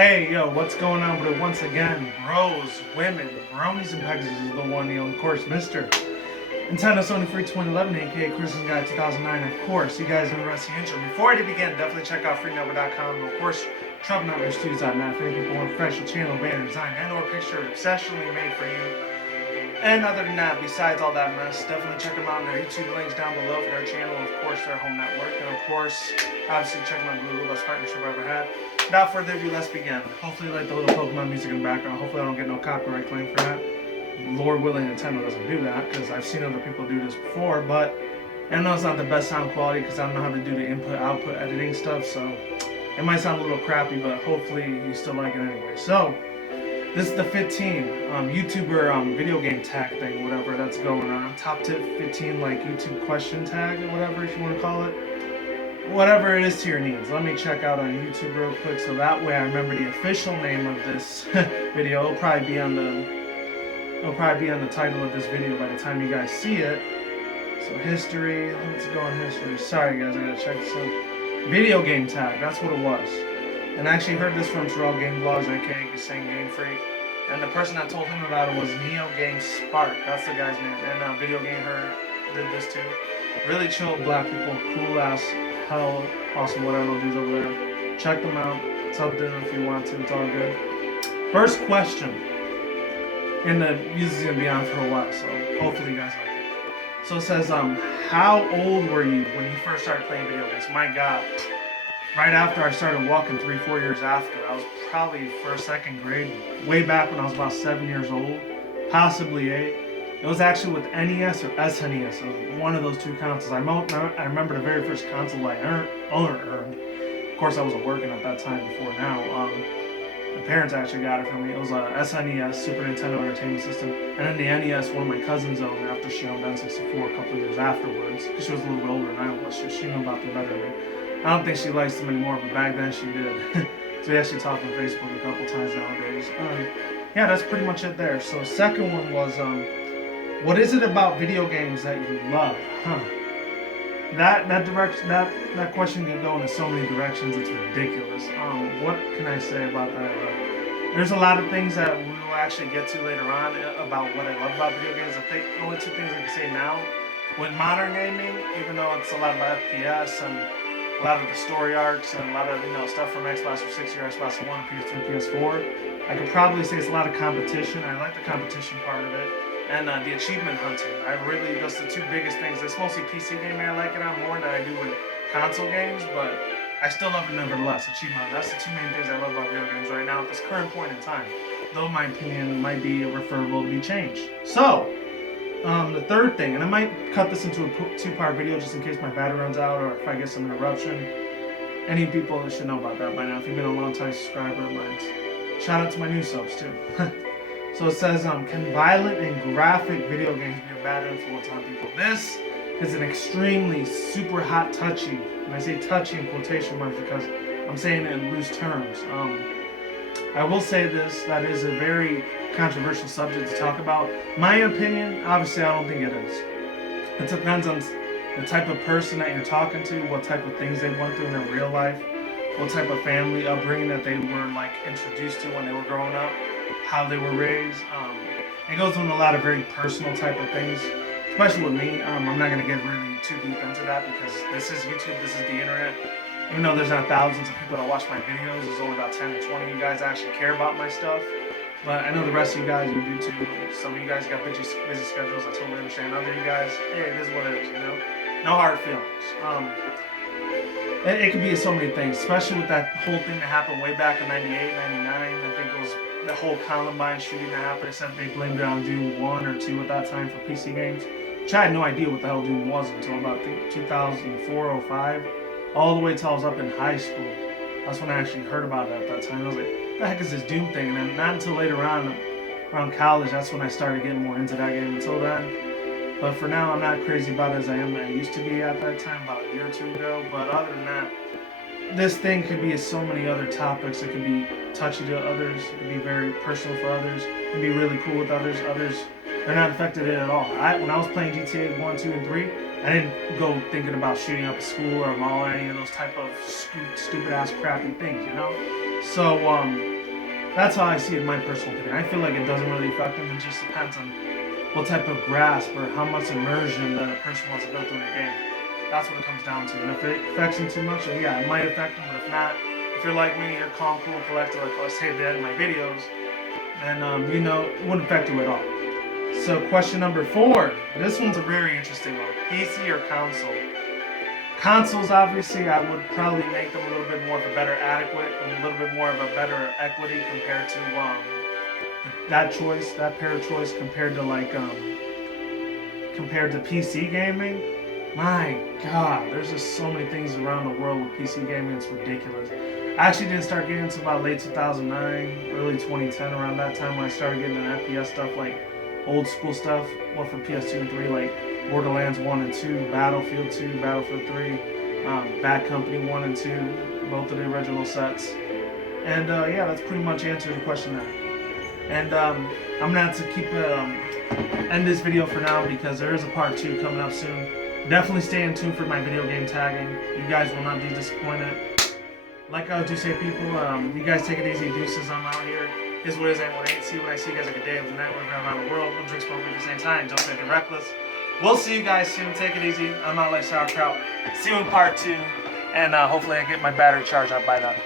Hey, yo, what's going on with it once again? Bros, women, bronies, and pegasisters is the one, of course, Mr. Nintendo Sony Free 2011, aka Christmas Guy 2009, of course. You guys know the rest of the intro. Before I begin, definitely check out freenumber.com and, of course, TroubleNumberStudios.net for any people who want professional channel banner design and or picture exceptionally made for you. And other than that, besides all that mess, definitely check them out in their YouTube links down below for their channel, of course, their home network, and of course, obviously check them out Google, best partnership I've ever had. Without further ado, let's begin. Hopefully you like the little Pokemon music in the background. Hopefully I don't get no copyright claim for that. Lord willing, Nintendo doesn't do that, because I've seen other people do this before, but I know it's not the best sound quality because I don't know how to do the input-output editing stuff, so it might sound a little crappy, but hopefully you still like it anyway. So, this is the 15 YouTuber video game tag thing, whatever that's going on. Top tip 15 like YouTube question tag or whatever if you want to call it. Whatever it is to your needs. Let me check out on YouTube real quick so that way I remember the official name of this video. It'll probably be on the title of this video by the time you guys see it. So history, let's go on history. Sorry guys, I gotta check this out. Video game tag, that's what it was. And I actually heard this from Terrell Game Vlogs, aka Saying Game Freak. And the person that told him about it was Neo Game Spark. That's the guy's name. And Video Game Her did this too. Really chill black people, cool ass, hell awesome whatever dudes over there. Check them out. It's up there if you want to. It's all good. First question. And the music's gonna be on for a while, so hopefully you guys like it. So it says, how old were you when you first started playing video games? My God. Right after I started walking, 3-4 years after. I was probably first, second grade, way back when I was about 7 years old, possibly 8. It was actually with NES or SNES. It was one of those two consoles. I remember the very first console I earned. Of course, I wasn't working at that time before now. My parents actually got it for me. It was a SNES, Super Nintendo Entertainment System. And then the NES, one of my cousins owned after she owned N64 a couple of years afterwards. Because she was a little bit older than I was. She knew about them better than me. I don't think she likes them anymore, but back then she did. So we actually talk on Facebook a couple times nowadays. Yeah, that's pretty much it there. So second one was, what is it about video games that you love? That question can go into so many directions. It's ridiculous. What can I say about that? There's a lot of things that we will actually get to later on about what I love about video games. I think the only two things I can say now, with modern gaming, even though it's a lot about FPS and a lot of the story arcs and a lot of stuff from Xbox 360 or Xbox One, PS3, PS4. I could probably say it's a lot of competition. I like the competition part of it, and the achievement hunting. That's the two biggest things. It's mostly PC gaming I like it on more than I do with console games, but I still love it nevertheless. Achievement. That's the two main things I love about video games right now at this current point in time. Though my opinion might be referable to be changed. So. The third thing, and I might cut this into a two-part video just in case my battery runs out or if I get some interruption. Any people should know about that by now. If you've been a long-time subscriber of mine, shout out to my new subs too. So it says, can violent and graphic video games be a bad influence on people? This is an extremely super hot touchy, and I say touchy in quotation marks because I'm saying it in loose terms. I will say this, that is a very controversial subject to talk about. My opinion, obviously I don't think it is. It depends on the type of person that you're talking to, what type of things they went through in their real life, what type of family upbringing that they were introduced to when they were growing up, how they were raised. It goes into a lot of very personal type of things, especially with me. I'm not going to get really too deep into that because this is YouTube, this is the internet. Even though there's not thousands of people that watch my videos, there's only about 10 or 20 of you guys that actually care about my stuff. But I know the rest of you guys, you do too. Some of you guys got busy schedules, I totally understand. Other you guys, hey, it is what it is, No hard feelings. It could be so many things, especially with that whole thing that happened way back in 98, 99. I think it was the whole Columbine shooting that happened, except they blamed it on Doom 1 or 2 at that time for PC games. Which I had no idea what the hell Doom was until about 2004 or 05. All the way till I was up in high school. That's when I actually heard about it at that time. I was like, what the heck is this Doom thing? And then not until later on, around college, that's when I started getting more into that game. Until then, but for now, I'm not crazy about it as I used to be at that time, about a year or two ago. But other than that, this thing could be so many other topics. It could be touchy to others. It could be very personal for others. It could be really cool with others. Others, they're not affected at all. When I was playing GTA 1, 2, and 3, I didn't go thinking about shooting up a school or a mall or any of those type of stupid ass crappy things, So that's how I see it in my personal opinion. I feel like it doesn't really affect them. It just depends on what type of grasp or how much immersion that a person wants to go through in the game. That's what it comes down to. And if it affects them too much, then yeah, it might affect them. But if not, if you're like me, you're calm, cool, collected, like I say that in my videos, then you know, it wouldn't affect you at all. So question number 4. This one's a very interesting one. PC or console? Consoles, obviously, I would probably make them a little bit more of a better adequate and a little bit more of a better equity compared to that choice, that pair of choice compared to compared to PC gaming. My God, there's just so many things around the world with PC gaming. It's ridiculous. I actually didn't start getting into about late 2009, early 2010, around that time when I started getting into FPS stuff, like old school stuff, one for PS2 and 3, like Borderlands 1 and 2, Battlefield 2, Battlefield 3, Bad Company 1 and 2, both of the original sets. And yeah, that's pretty much answers the question there. And I'm gonna have to keep end this video for now because there is a part 2 coming up soon. Definitely stay in tune for my video game tagging. You guys will not be disappointed. Like I do say, people, you guys take it easy. Deuces, I'm out here. Here's what it is, ain't what ain't. See you when I see you guys. Have a good day, of the night, wherever around the world. Don't drink, smoke at the same time. Don't make it reckless. We'll see you guys soon. Take it easy. I'm out like sauerkraut. See you in part 2. And hopefully I get my battery charged up by then.